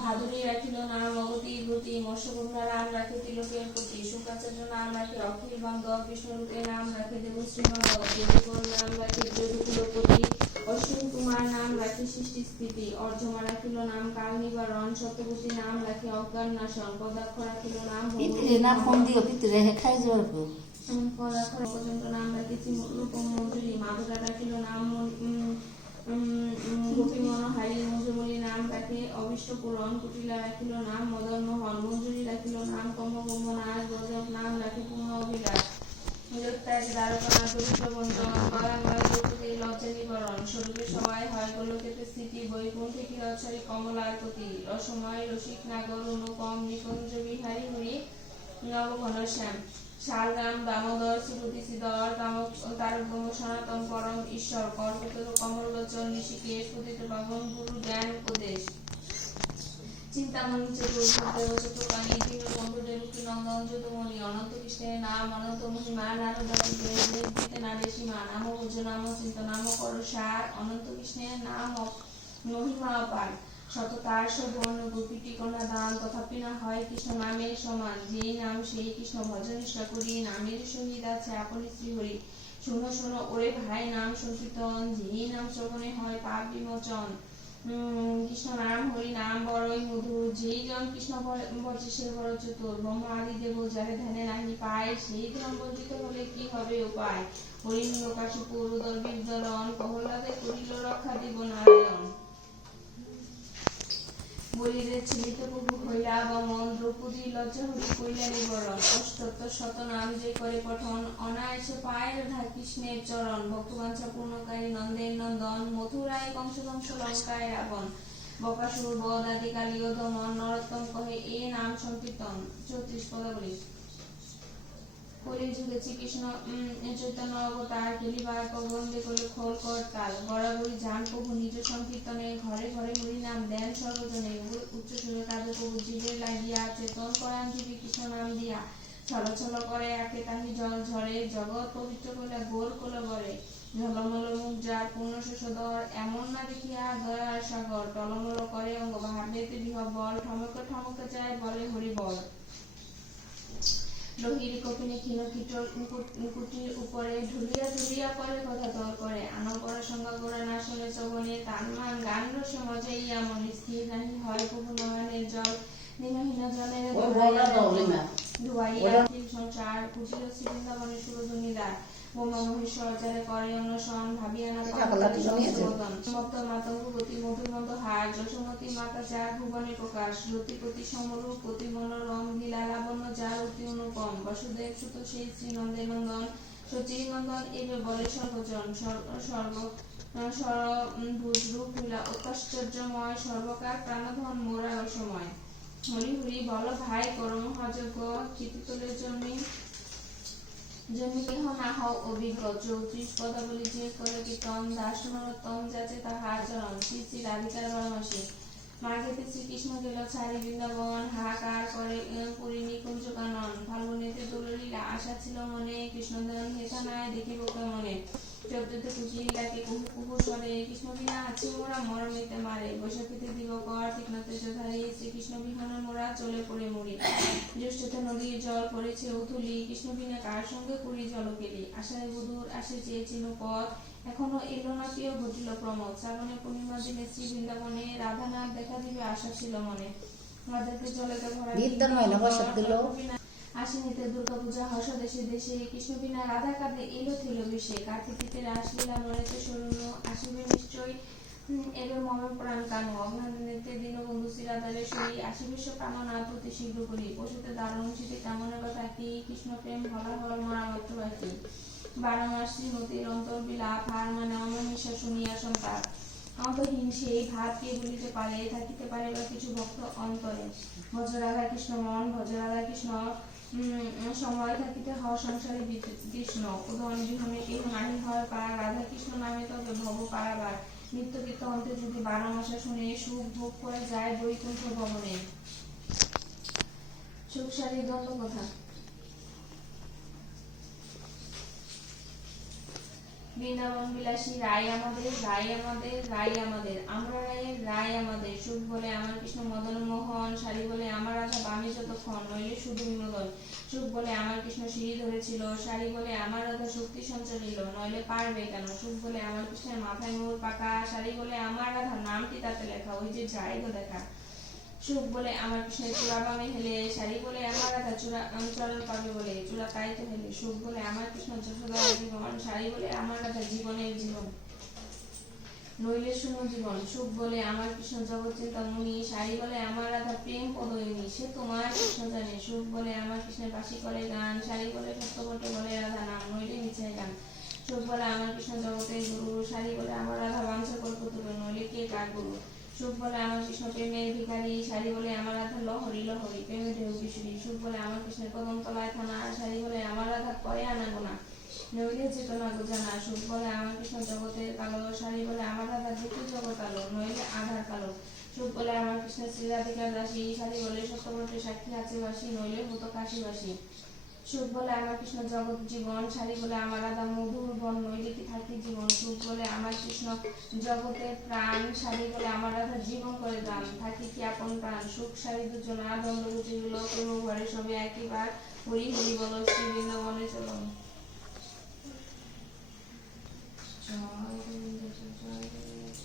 ভাদুরী রাখিল নাম অগতি গতি, মৎস্যকন্যা নাম রাখে তিলকের প্রতি, শুক্রাচার্য নাম রাখে অখিল বান্ধব, বিষ্ণুরূপে নাম রাখে দেবশ্রী মাধব, যদুবর নাম রাখে যদুকুলপতি, অশ্বিন কুমার নাম রাখে সৃষ্টি স্থিতি, অর্জমা রাখিল নাম কাল নিবারণ, সত্যবতী নাম রাখে অজ্ঞান নাশন, পদাক্ষ রাখিল নাম পদাক্ষ পর্যন্ত নাম রাখে রূপম মঞ্জুরি, মাধুরা রাখিল নাম গোপী মনোহারী, মঞ্জুমণি নাম রাখে অবিষ্ট পুরন, কুটিলা রাখিল নাম মদন মোহন, মঞ্জুরি রাখিল নাম কম্বকুম্ভ নাথ, গজব নাম রাখে পূর্ণ অভিলাষ, নিরুত্তাজ দ্বারকানাথ দরিদ্রবন্ধন, গয়াময় দ্রৌপদী লজ্জা নিবারণ, স্বরূপে সবাই হয় গোলকেতে স্থিতি, বৈকুণ্ঠে কিরচ্ছরি কমলার প্রতি, রসময় রসিক নাগর অনুপম, নিকুঞ্জ বিহারী হরি নব ঘনশ্যাম, শালগ্রাম দামোদর শ্রীপতি শ্রীধর তারকব্রহ্ম সনাতন পরম ঈশ্বর, কল্পতরু কমললোচন ঋষিকেশ, পতিত পাবন গুরু জ্ঞান উপদেশ, চিন্তামণি চতুর্কানী দীনবন্ধু দেবকী নন্দন যদুমণি, অনন্ত কৃষ্ণের নাম অনন্ত মহিমা, নারদিতে নারী সীমা, নাম ভোজ নাম চিন্ত নাম কর সার, অনন্ত কৃষ্ণের নাম মহিমা অপার, শততার শোভন গোপীটি কন্যা দান, তথাপি না হয় কৃষ্ণ নামের সমান, যেই নাম সেই কৃষ্ণ ভজন নিষ্ঠা করি, নামের সহিত আছে আপনি শ্রীহরি, শোনো শোনো ওরে ভাই নাম সংকীর্তন, যেই নাম শ্রবণে হয় পাপ বিমোচন, কৃষ্ণ নাম হরি নাম বড়ই মধুর, যেই জন কৃষ্ণ ভজে সে বড় চতুর, ব্রহ্মা আদি দেব যারে ধ্যানে নাহি পায়, সেই ধন বঞ্চিত হলে কি হবে উপায়, হরিণী কাশীপুর উদর বিদলন, প্রহ্লাদে করিল রক্ষা দিব নারায়ণ, বলিরে ছেলিত প্রভু হইলা বমন, দ্রৌপদী লজ্জা হরি কইলা নিবরণ, অষ্টোত্তর শত নাম যে করে পঠন, অনায়াসে পায় রাধা কৃষ্ণের চরণ, ভক্তবাঞ্ছা পূর্ণকারী নন্দের নন্দন, মথুরায় কংস লঙ্কায় রাবণ, বকাসুর বধ আদি কালীয় দমন, নরোত্তম কহে এ নাম সংকীর্তন। 34 পদাবলী। কলি যুগে শ্রীকৃষ্ণ চৈতন্য অবতার, খেলিবার প্রবন্ধে কলে খোল কর তাল, গড়াগড়ি যান প্রভু নিজ সংকীর্তনে, ঘরে ঘরে হরি নাম দেন সর্বজনে, উচ্চ সুরে কাজে প্রভু জীবের লাগিয়া, চেতন করান জীবী কৃষ্ণ নাম দিয়া, ছল ছল করে আঁকে তাহি জল ঝরে, জগৎ পবিত্র কইলা গোর কলবরে, ঝলমল মুখ যার পূর্ণ শোষধর, এমন না দেখিয়া দয়ার সাগর, টলমল করে অঙ্গ ভাবেতে বিহবল, ঠমকে ঠমকে যায় বলে হরি বল, লোহির কপিনী ক্ষীণ কুটির উপরে, ঢুলিয়া ঢুলিয়া করে কথা তর করে, আনো পরা সংজ্ঞা গোড়া না শুনে শ্রবণে, তার মান গান রসে মজাইয়া মনে, স্থির নাহি হয় প্রভু নয়নের জল, দিনহীন জনের ধুয়াইয়া সংসার, কুটির শ্রী বৃন্দাবনে সুরধুনিদার, ব্রহ্মা মহেশ্বর যারে করে অন্বেষণ, ভাবিয়া না মত্ত মাতঙ্গ গতি মধুমন্ত হার, যশোমতী মাতা যার ভুবনে প্রকাশ, রতিপতি সমরূপ প্রতি মনোরম, লীলা লাবণ্য যার অতি অনুপম, বসুদেব সুত সেই শ্রী নন্দে নন্দন, শচী নন্দন এবে বলে সর্বজন, সর্বভূত রূপ লীলা অত্যাশ্চর্যময়, সর্বকার প্রাণধন মোরা রসময়, হরি হরি বল ভাই করম হযজ্ঞ, চিতিতলের জন্যে কেহ না হও অভিজ্ঞ। 34 পদাবলী যে করে কীর্তন, দাস নরোত্তম যাচে তাহার চরণ, শ্রী শ্রী রাধিকার বারমাসী, মাঘেতে শ্রীকৃষ্ণ গেল ছাড়ি বৃন্দাবন, হাহাকার করে পুরী নিকুঞ্জ কানন, ফাল্গুনেতে দোললীলা আশা ছিল মনে, কৃষ্ণধন হেথা নাই দেখিব কেমনে, 14তে কুচিলাকে কুহু কুহু স্বরে, কৃষ্ণ বিনা আছি মোরা মরণেতে মারে, বৈশাখীতে দিবকর তীক্ষ্ণ তেজধারী, শ্রীকৃষ্ণ বিহনে মোরা চলে পড়ে মরি, জ্যৈষ্ঠতে নদীর জল পড়েছে উথুলি, কৃষ্ণ বিনা কার সঙ্গে করি জলকেলি, আশায় বধূর আসে চেয়েছিল পথ, এখনো এলো না প্রিয় ঘটিল প্রমোদ, শ্রাবণে পূর্ণিমা দিনে শ্রী বৃন্দাবনে, রাধানাথ দেখা দিবে আশা ছিল মনে, রাধাকে জলেতে ভরা আশ্বিনীতে দুর্গা পূজা হর্ষ দেশে দেশে, কৃষ্ণ বিনা রাধা কাঁদে এলো থিল বিষে, কার্তিকীতে রাসলীলা মরেছে শরণ্য, আসিবে নিশ্চয় এবে মম প্রাণ কানু, অগ্নাদিনেতে দীনবন্ধু শ্রীরাধারে সই, আসিবিশ্ব কামনা প্রতি শীঘ্র করি, পশুতে দারুণ শীতে কামনা কথা কি, কৃষ্ণ প্রেম হলাহল মরা মাত্র বাকি, 12 মাস শ্রীমতীর অন্তর বিলাপ, হার মানে অমানিসা শুনিয়া সন্তাপ, অন্তহীন সেই ভাব কে বলিতে পারে, থাকিতে পারে বা কিছু ভক্ত অন্তরে, ভজ রাধা কৃষ্ণ মন, ভজ রাধা কৃষ্ণ সময় থাকিতে হয় সংসারে কৃষ্ণ, উদন বিহনে কেহ নাহি হয় পার, রাধা কৃষ্ণ নামে তবে ভব পারাবার, নিত্য কীর্ত অন্তে যদি 12 মাসে শুনে, সুখ ভোগ করে যায় বৈকুণ্ঠ ভবনে। সুখসারী দ্বন্দ্ব কথা। বৃন্দাবন বিলাসী রায় আমাদের, রায় আমাদের, রায় আমাদের, আমরা রায়ের রায় আমাদের। সুখ বলে আমার কৃষ্ণ মদন মোহন, শাড়ি বলে আমার রাধা বামে যতক্ষণ, নইলে শুধু বিনোদন। সুখ বলে আমার কৃষ্ণ সিঁড়ি ধরেছিল, শাড়ি বলে আমার রাধা শক্তি সঞ্চারিল, নইলে পারবে কেন। সুখ বলে আমার কৃষ্ণের মাথায় মোর পাকা, শাড়ি বলে আমার রাধা নামটি তাতে লেখা, ওই যে যায় গো দেখা। সুখ বলে আমার কৃষ্ণের চূড়া বামে হেলে, শাড়ি বলে আমার রাধা চরণ পাবে বলে, চূড়া তাই তো হেলে। সুখ বলে আমার কৃষ্ণ যশোদার জীবন, শাড়ি বলে আমার রাধা জীবনের জীবন, নইলে শুনো জীবন। সুখ বলে আমার কৃষ্ণ জগৎ চিন্তামণি, শাড়ি বলে আমার রাধা প্রেম পদয়িনী, সে তোমার কৃষ্ণ জানে। সুখ বলে আমার কৃষ্ণের বাসি করে গান, শাড়ি বলে সত্যবটে বলে রাধা নাম, নইলে মিছাই গান। সুখ বলে আমার কৃষ্ণ জগতের গুরু, শাড়ি বলে আমার রাধা বাঞ্ছা কল্পতরু, নইলে কে কার গুরু। সুখ বলে আমার কৃষ্ণ প্রেমের ভিখারি, শাড়ি বলে আমার রাধা লহরি লহরি প্রেমের ঢেউ কিশোরী। সুখ বলে আমার কৃষ্ণের কদম তলায় থানা, শাড়ি বলে আমার রাধা করে আনা গোনা, নইলে চেতনা গোজানা। সুখ বলে আমার কৃষ্ণ জগতের কালো, শাড়ি বলে আমার রাধা দেখি জগৎ আলো, নইলে আধার কালো। সুখ বলে আমার কৃষ্ণ শ্রী রাধিকার দাসী, শাড়ি বলে সত্যব্রতে সাক্ষী আছে বাসী, নইলে হতো কাশীবাসী। সুখ বলে আমার কৃষ্ণ জগৎ জীবন, শাড়ি বলে আমার রাধা মধুর বন, নইলে কি থাকি জীবন। সুখ বলে আমার কৃষ্ণ জগতের প্রাণ, শাড়ি বলে আমার রাধা জীবন করে দান, থাকি কি আপন প্রাণ। সুখ শাড়ি দুজনা দ্বন্দ্ব গুটি গুলো, প্রেম ঘরে সবে একইবার, হরি হরি বলো শ্রী বৃন্দাবনে চলো। জয় গোবিন্দ জয় গোবিন্দ।